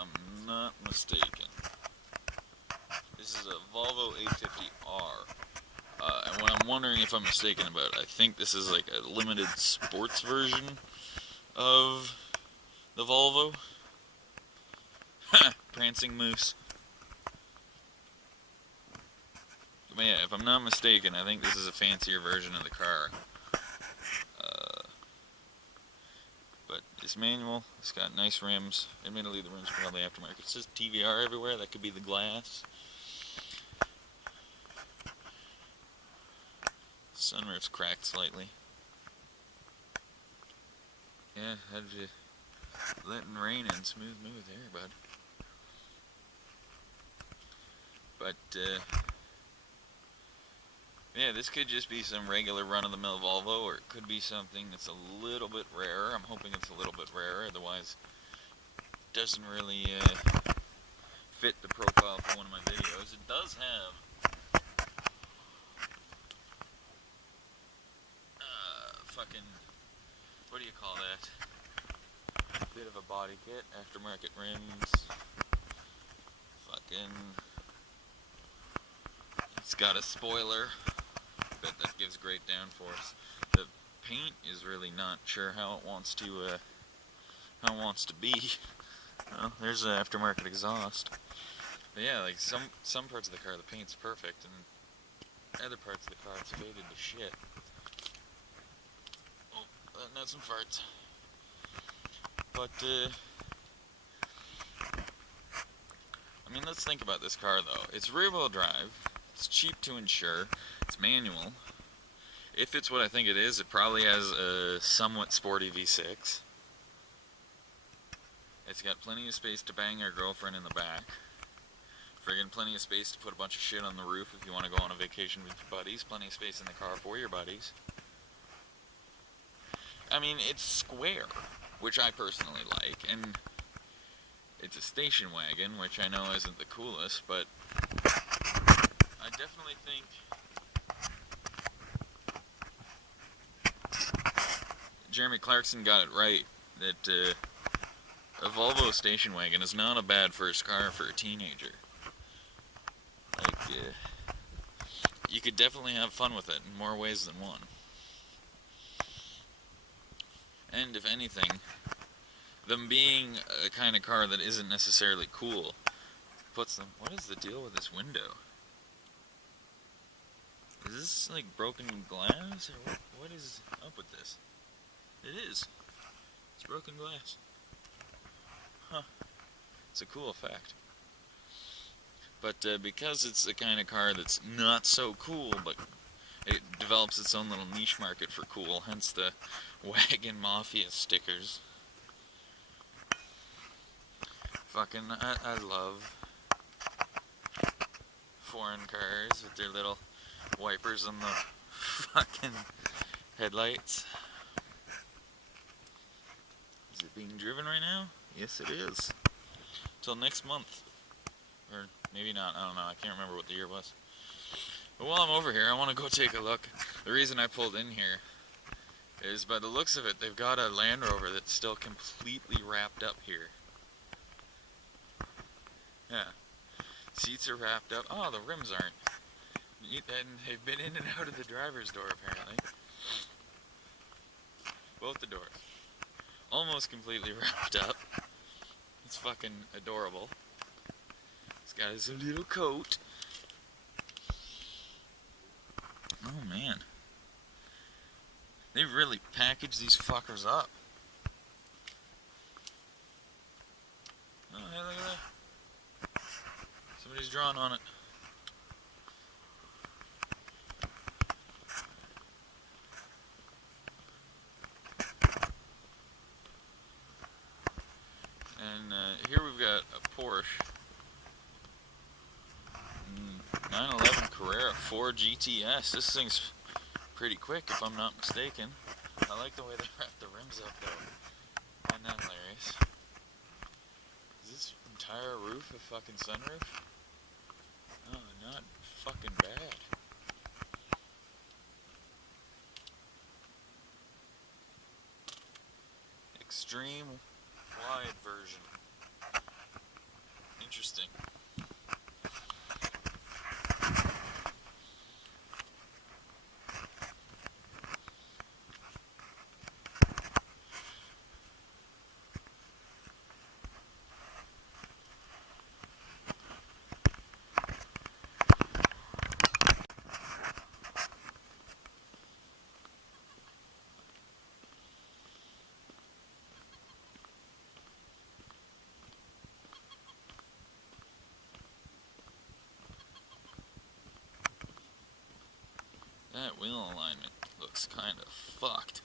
I'm not mistaken. This is a Volvo 850R. And what I'm wondering if I'm mistaken about, I think this is like a limited sports version of the Volvo. Prancing moose. But yeah, if I'm not mistaken, I think this is a fancier version of the car. But it's manual, it's got nice rims. Admittedly, the rims are probably aftermarket. It says TVR everywhere, that could be the glass. Sunroof's cracked slightly. Yeah, had you letting rain in, smooth move there, bud. But, yeah, this could just be some regular run-of-the-mill Volvo, or it could be something that's a little bit rarer. I'm hoping it's a little bit rarer, otherwise it doesn't really fit the profile for one of my videos. It does have fucking, what do you call that? Bit of a body kit, aftermarket rims, fucking, it's got a spoiler, bet that gives great downforce. The paint is really not sure how it wants to be. Well, there's an aftermarket exhaust. But yeah, like some parts of the car, the paint's perfect, and other parts of the car, it's faded to shit. Oh, letting out some farts. But, I mean, let's think about this car, though. It's rear-wheel drive, it's cheap to insure, it's manual. If it's what I think it is, it probably has a somewhat sporty V6. It's got plenty of space to bang your girlfriend in the back. Friggin' plenty of space to put a bunch of shit on the roof if you want to go on a vacation with your buddies. Plenty of space in the car for your buddies. I mean, it's square, which I personally like, and it's a station wagon, which I know isn't the coolest, but I definitely think Jeremy Clarkson got it right, that a Volvo station wagon is not a bad first car for a teenager. Like, you could definitely have fun with it in more ways than one. And if anything, them being a kind of car that isn't necessarily cool puts them... What is the deal with this window? Is this like broken glass, or what is up with this? It is. It's broken glass. Huh. It's a cool effect. But because it's the kind of car that's not so cool, but it develops its own little niche market for cool, hence the Wagon Mafia stickers. Fucking, I love foreign cars with their little wipers on the fucking headlights. Is it being driven right now? Yes, it is. Till next month. Or maybe not, I don't know, I can't remember what the year was. But while I'm over here, I want to go take a look. The reason I pulled in here is, by the looks of it, they've got a Land Rover that's still completely wrapped up here. Yeah. Seats are wrapped up. Oh, the rims aren't. And they've been in and out of the driver's door, apparently. Both the doors. Almost completely wrapped up. It's fucking adorable. He's got his little coat. Oh, man. They really packaged these fuckers up. Oh, hey, look at that. Somebody's drawn on it. And here we've got a Porsche 911 Carrera 4 GTS. This thing's pretty quick, if I'm not mistaken. I like the way they wrap the rims up, though. Isn't that hilarious? Is this entire roof a fucking sunroof? Oh, not fucking bad. Extreme wide version. That wheel alignment looks kind of fucked.